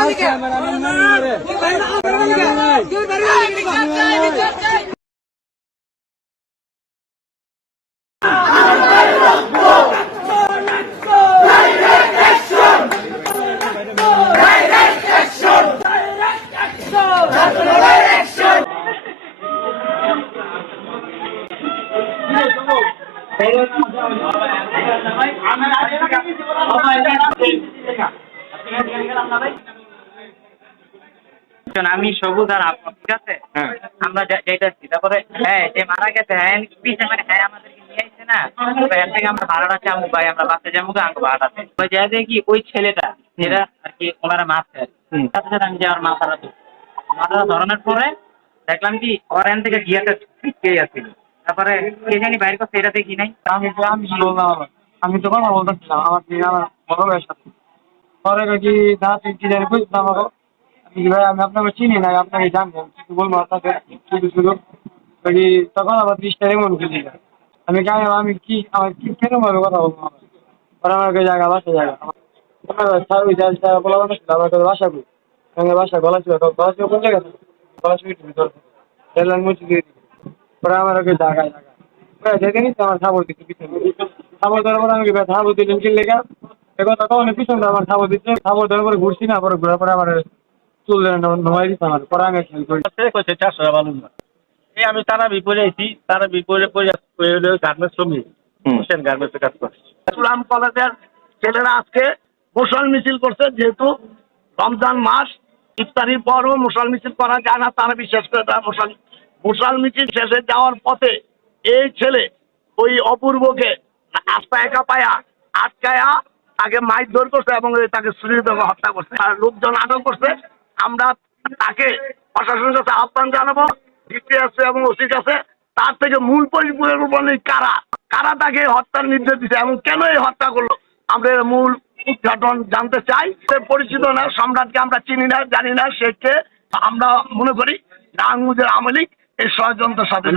আমরা আপনারা শোন, আমি সবুজ আর আপন ঠিক আছে? আমরা যা- যাইতাছি। তারপরে হ্যাঁ যে মারা গেছে হ্যাঁ পিছে মানে হ্যাঁ আমাদেরকে নিয়ে আসছে না? এর থেকে আমরা ভাড়াটা চামু ভাই আমরা বাসে যাব আঙ্গো ভাড়াতে ওই যা দেখি ওই ছেলেটা যেটা আর কি ওনারা মারছে। সাথে সাথে আমি যে মাথাটা ধরি। মাথাটা ধরানোর পরে দেখলাম কি ওর এন থেকে গিয়াটা তারপরে কে জানি বাইরে করছে এটা দেখি নাই। আমি আমি বললাম আমি তো কথা বলতেছিলাম আমার আমার বড় ভাইয়ের সাথে পরে কি না তুই কি জানি কি ভাই, আমি আপনাকে চিনি না আপনাকে জানি আমি কিছু বলব আপনাকে শুধু শুধু তখন আবার ত্রিশটা এমন খুঁজি আমি কেন আমি কি, আমার কি কেন ভাবে কথা বলব আমার? আমার কাছে জায়গা বাসা জায়গা। জায়গা জায়গা বলা কথা ছিল, আমার কাছে বাসা কই? আমার বাসা গলা ছিল গলা ছিল কোন জায়গা গলা ছিল মুছে দিয়ে দিই পরে আমার কাছে জায়গায় জায়গা। দেখে নিচ্ছে আমার খাবার দিচ্ছে পিছনে। খাবার দেওয়ার পরে আমাকে খাবার দিলেন কি লেখা এখন তখন পিছনে আমার খাবার দিচ্ছে। খাবার দেওয়ার পরে ঘুরছি না, পরে ঘোরার পরে আমার আমি কইছে চারশো টাকা বালুন এই আমি তারা বিপরে আইছি তারা বিপরে পরে গার্মেন্টস শ্রমিক হোসেন গার্মেন্টসে কাজ করে ইসলাম কলেজের ছেলেরা আজকে মুসল মিছিল করছে যেহেতু রমজান মাস ইফতারির পরও মুসল মিছিল করা যায় না তারা বিশ্বাস করে তারা মুসল মুসল মিছিল শেষে যাওয়ার পথে এই ছেলে ওই অপূর্বকে আস্তা একা পায়া আটকায়া তাকে মারধর করছে এবং তাকে সুরিত হত্যা করছে। আর লোকজন আটক করছে আমরা তাকে প্রশাসনের কাছে আহ্বান জানাব ডিপিএস এবং ওসির কাছে। তার থেকে মূল পরিকল্পনা কারা? কারা তাকে হত্যার নির্দেশ দিচ্ছে এবং কেন এই হত্যা করল? আমরা মূল উদ্ঘাটন জানতে চাই। সে পরিচিত না সম্রাটকে আমরা চিনি না জানি না শেখকে আমরা মনে করি ডাঙ্গুজের আমলিক এই ষড়যন্ত্রের সাথে।